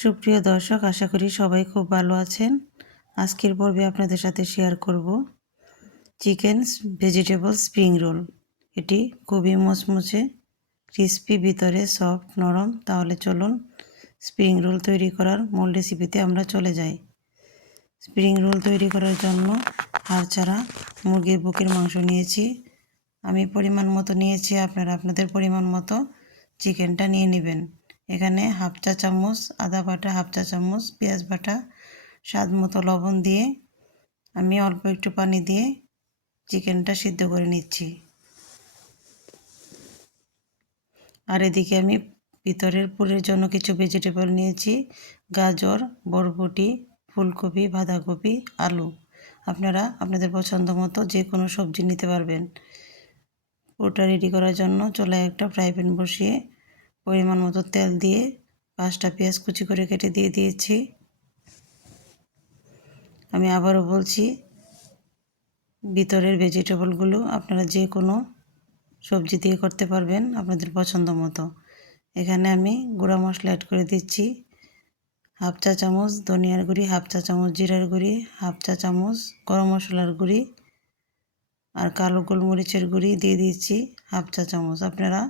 সুপ্রিয় দর্শক, আশা করি সবাই খুব ভালো আছেন। আজকের পর্বে আপনাদের সাথে শেয়ার করব চিকেন ভেজিটেবল স্প্রিং রোল। এটি খুবই মুচমুচে, ক্রিস্পি, ভিতরে সফট নরম। তাহলে চলুন স্প্রিং রোল তৈরি করার মূল রেসিপিতে আমরা চলে যাই। স্প্রিং রোল তৈরি করার জন্য হাড় ছাড়া মুরগির বুকের মাংস নিয়েছি। আমি পরিমাণ মতো নিয়েছি, আপনারা আপনাদের পরিমাণ মতো চিকেনটা নিয়ে নেবেন। এখানে হাফ চা চামচ আদা বাটা, হাফ চা চামচ পেঁয়াজ বাটা, স্বাদ মতো লবণ দিয়ে আমি অল্প একটু পানি দিয়ে চিকেনটা সিদ্ধ করে নিচ্ছি। আর এদিকে আমি ভিতরের পুরের জন্য কিছু ভেজিটেবল নিয়েছি: গাজর, বরবটি, ফুলকপি, বাঁধাকপি, আলু। আপনারা আপনাদের পছন্দ মতো যে কোনো সবজি নিতে পারবেন। পুরটা রেডি করার জন্য চুলায় একটা ফ্রাই প্যান বসিয়ে পরিমাণ মতো তেল দিয়ে 5টা পেঁয়াজ কুচি করে কেটে দিয়ে দিয়েছি। আমি আবারও বলছি, ভিতরের ভেজিটেবলগুলো আপনারা যে কোনো সবজি দিয়ে করতে পারবেন আপনাদের পছন্দ মতো। এখানে আমি গুঁড়া মশলা অ্যাড করে দিচ্ছি: হাফ চা চামচ ধনিয়ার গুঁড়ি, হাফ চা চামচ জিরার গুঁড়ি, হাফ চা চামচ গরম মশলার গুঁড়ি, আর কালো গোলমরিচের গুঁড়ি দিয়ে দিচ্ছি হাফ চা চামচ। আপনারা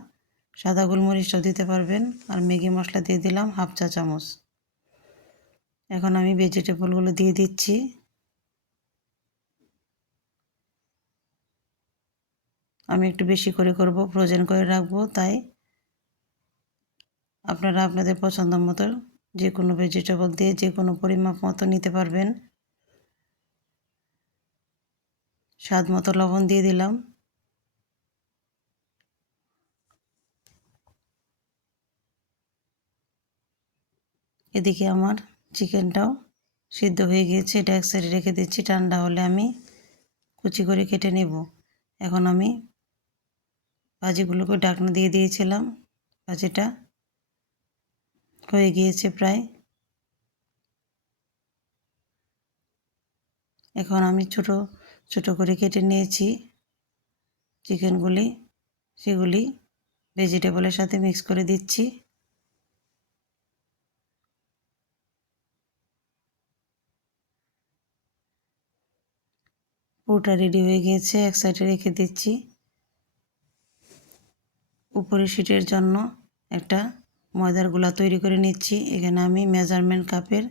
সাদা গোলমরিচটাও দিতে পারবেন। আর ম্যাগি মশলা দিয়ে দিলাম হাফ চা চামচ। এখন আমি ভেজিটেবলগুলো দিয়ে দিচ্ছি। আমি একটু বেশি করে করব, ফ্রোজেন করে রাখবো, তাই আপনারা আপনাদের পছন্দ মতো যে কোনো ভেজিটেবল দিয়ে যে কোনো পরিমাপ মতো নিতে পারবেন। স্বাদ মতো লবণ দিয়ে দিলাম। এদিকে আমার চিকেনটাও সিদ্ধ হয়ে গিয়েছে, এটা এক সাইডে রেখে দিচ্ছি। ঠান্ডা হলে আমি কুচি করে কেটে নেব। এখন আমি ভাজিগুলোকে ঢাকনা দিয়ে দিয়েছিলাম, ভাজিটা হয়ে গিয়েছে প্রায়। এখন আমি ছোট ছোট করে কেটে নিয়েছি চিকেনগুলি, সেগুলি ভেজিটেবলের সাথে মিক্স করে দিচ্ছি। পুরোটা রেডি হয়ে গিয়েছে, এক সাইডে রেখে দিচ্ছি। উপরে শিটের জন্য একটা ময়দার গোলা তৈরি করে নিচ্ছি। এখানে আমি মেজারমেন্ট কাপের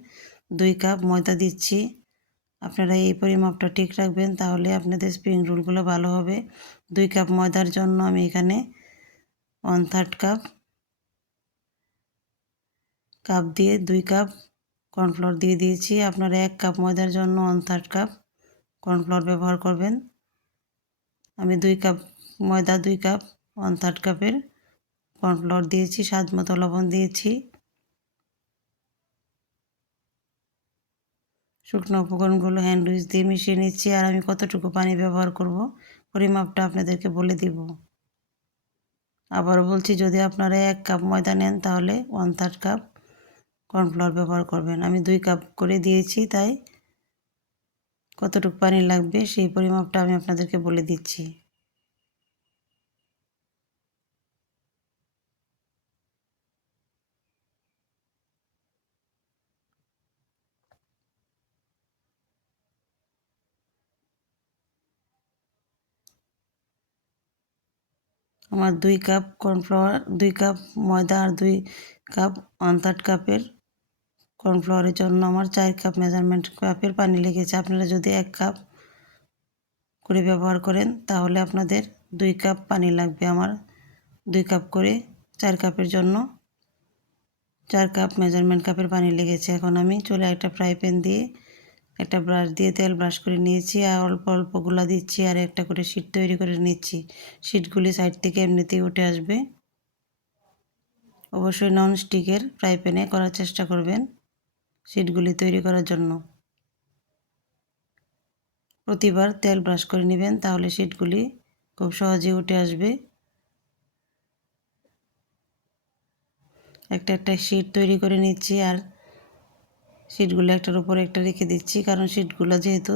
2 কাপ ময়দা দিচ্ছি। আপনারা এই পরিমাপটা ঠিক রাখবেন, তাহলে আপনাদের স্প্রিং রোলগুলো ভালো হবে। 2 কাপ ময়দার জন্য আমি এখানে 1/3 কাপ দিয়ে 2 কাপ কর্নফ্লাওয়ার দিয়ে দিয়েছি। আপনারা 1 কাপ ময়দার জন্য 1/3 কাপ কর্নফ্লাওয়ার ব্যবহার করবেন। আমি 2 কাপ ময়দা, 2 কাপ 1/3 কাপের কর্নফ্লাওয়ার দিয়েছি। স্বাদ মতো লবণ দিয়েছি। শুকনো উপকরণগুলো হ্যান্ড উইচ দিয়ে মিশিয়ে নিচ্ছি। আর আমি কতটুকু পানি ব্যবহার করব পরিমাপটা আপনাদেরকে বলে দিব। আবারও বলছি, যদি আপনারা 1 কাপ ময়দা নেন তাহলে 1/3 কাপ কর্নফ্লাওয়ার ব্যবহার করবেন। আমি 2 কাপ করে দিয়েছি, তাই কতটুকু পানি লাগবে সেই পরিমাপটা আমি আপনাদেরকে বলে দিচ্ছি। আমার 2 কাপ কর্নফ্লাওয়ার, 2 কাপ ময়দা আর 2 কাপ 1/3 কাপের কর্নফ্লাওয়ারের জন্য আমার 4 কাপ মেজারমেন্ট কাপের পানি লেগেছে। আপনারা যদি 1 কাপ করে ব্যবহার করেন তাহলে আপনাদের 2 কাপ পানি লাগবে। আমার 2 কাপ করে 4 কাপের জন্য 4 কাপ মেজারমেন্ট কাপের পানি লেগেছে। এখন আমি চুলায় একটা ফ্রাই প্যান দিয়ে একটা ব্রাশ দিয়ে তেল ব্রাশ করে নিয়েছি, আর অল্প অল্প গুলা দিচ্ছি, আর একটা করে শিট তৈরি করে নিচ্ছি। শিটগুলি সাইড থেকে এমনিতেই উঠে আসবে। অবশ্যই নন স্টিকের ফ্রাই প্যানে করার চেষ্টা করবেন শিটগুলি তৈরি করার জন্য। প্রতিবার তেল ব্রাশ করে নেবেন, তাহলে শিটগুলি খুব সহজে উঠে আসবে। একটা একটা শিট তৈরি করে নিচ্ছি, আর শিটগুলো একটার উপর একটা রেখে দিচ্ছি, কারণ শিটগুলো যেহেতু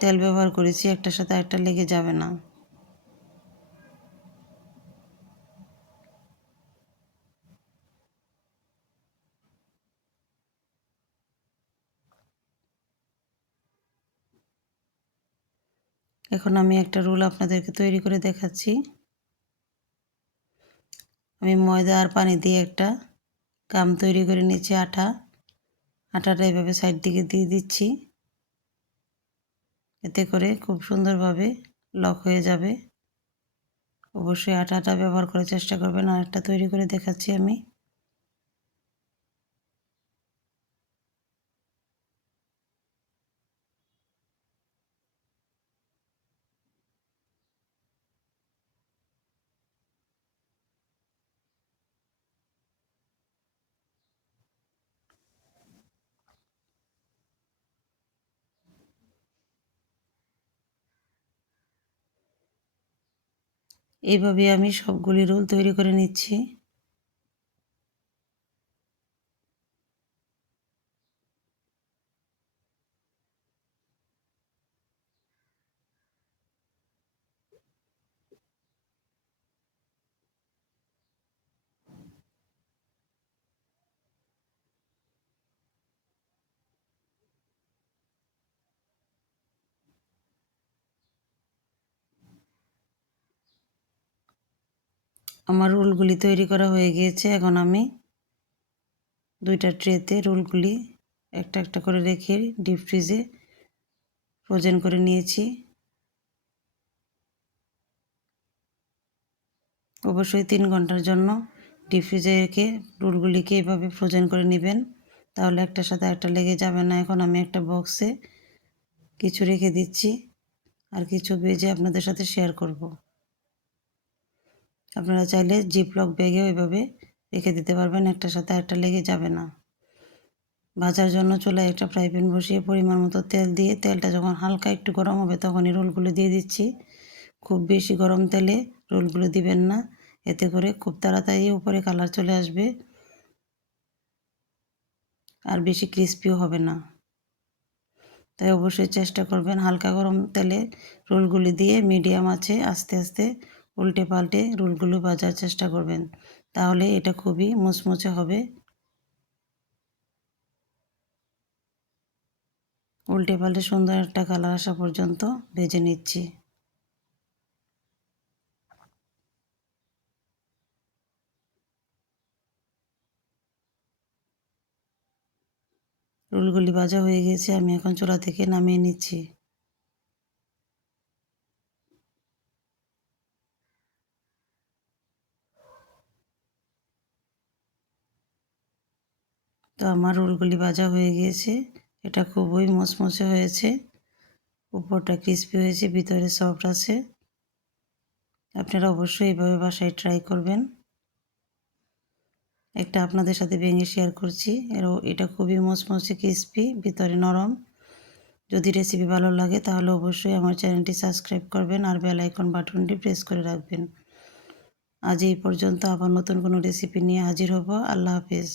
তেল ব্যবহার করেছি একটার সাথে একটা লেগে যাবে না। এখন আমি একটা রোল আপনাদেরকে তৈরি করে দেখাচ্ছি। আমি ময়দা আর পানি দিয়ে একটা গাম তৈরি করে নিচ্ছি। আটাটা এভাবে সাইড দিকে দিয়ে দিচ্ছি, এতে করে খুব সুন্দরভাবে লক হয়ে যাবে। অবশ্যই আটাটা ব্যবহার করার চেষ্টা করবেন। আর একটা তৈরি করে দেখাচ্ছি আমি। এইভাবে আমি সবগুলি রোল তৈরি করে নিচ্ছি। আমার রোলগুলি তৈরি করা হয়ে গিয়েছে। এখন আমি দুইটা ট্রেতে রোলগুলি একটা একটা করে রেখে ডিপ ফ্রিজে ফ্রোজেন করে নিয়েছি। অবশ্যই 3 ঘন্টার জন্য ডিপ ফ্রিজে রেখে রোলগুলিকে এভাবে ফ্রোজেন করে নেবেন, তাহলে একটার সাথে একটা লেগে যাবে না। এখন আমি একটা বক্সে কিছু রেখে দিচ্ছি, আর কিছু ভেজে আপনাদের সাথে শেয়ার করব। আপনারা চাইলে জিপলক ব্যাগেও এভাবে রেখে দিতে পারবেন, একটার সাথে একটা লেগে যাবে না। ভাজার জন্য চুলায় একটা ফ্রাই প্যান বসিয়ে পরিমাণ মতো তেল দিয়ে, তেলটা যখন হালকা একটু গরম হবে তখনই রোলগুলো দিয়ে দিচ্ছি। খুব বেশি গরম তেলে রোলগুলো দিবেন না, এতে করে খুব তাড়াতাড়ি উপরে কালার চলে আসবে আর বেশি ক্রিস্পিও হবে না। তাই অবশ্যই চেষ্টা করবেন হালকা গরম তেলে রোলগুলি দিয়ে মিডিয়াম আঁচে আস্তে আস্তে উল্টে পাল্টে রোলগুলো ভাজার চেষ্টা করবেন, তাহলে এটা খুবই মুচমুচে হবে। উল্টে পাল্টে সুন্দর একটা কালার আসা পর্যন্ত ভেজে নিচ্ছি। রোলগুলি ভাজা হয়ে গেছে, আমি এখন চুলা থেকে নামিয়ে নিচ্ছি। তো আমার রোলগুলি ভাজা হয়ে গিয়েছে, এটা খুবই মুচমুচে হয়েছে, উপরটা ক্রিস্পি হয়েছে, ভিতরে সফট আছে। আপনারা অবশ্যই এইভাবে বাসায় ট্রাই করবেন। একটা আপনাদের সাথে ভেঙে শেয়ার করছি, এটা খুবই মুচমুচে ক্রিস্পি, ভিতরে নরম। যদি রেসিপি ভালো লাগে তাহলে অবশ্যই আমার চ্যানেলটি সাবস্ক্রাইব করবেন আর বেল আইকন বাটনটি প্রেস করে রাখবেন। আজ এই পর্যন্ত, আবার নতুন কোনো রেসিপি নিয়ে হাজির হব। আল্লাহ হাফেজ।